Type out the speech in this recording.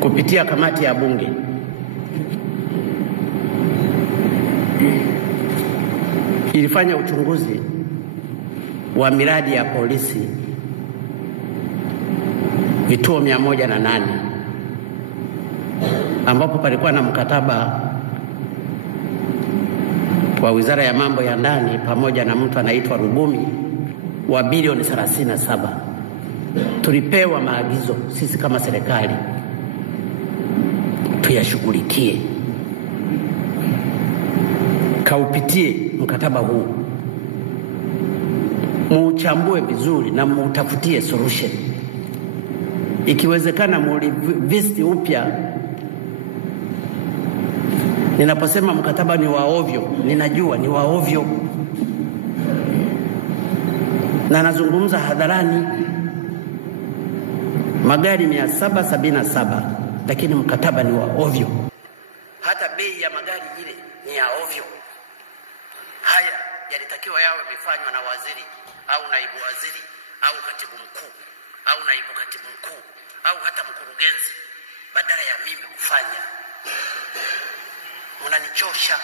kupitia kamati ya bunge ilifanya uchunguzi wa miradi ya polisi vituo 108 ambapo palikuwa na mkataba wa Wizara ya Mambo ya Ndani pamoja na mtu anaitwa Rugumi wa bilioni 37. Tulipewa maagizo sisi kama serikali tuyashughulikie. Kaupitie mkataba huu, muuchambue vizuri na muutafutie solution. Ikiwezekana mulivisti upya. Ninaposema mkataba ni wa ovyo, ninajua ni wa ovyo, na nazungumza hadharani. Magari 777, lakini mkataba ni wa ovyo. Hata bei ya magari ile ni ya ovyo. Haya yalitakiwa yawe mifanywa na waziri au naibu waziri au katibu mkuu au naibu katibu mkuu au hata mkurugenzi, badala ya mimi kufanya. Mnanichosha.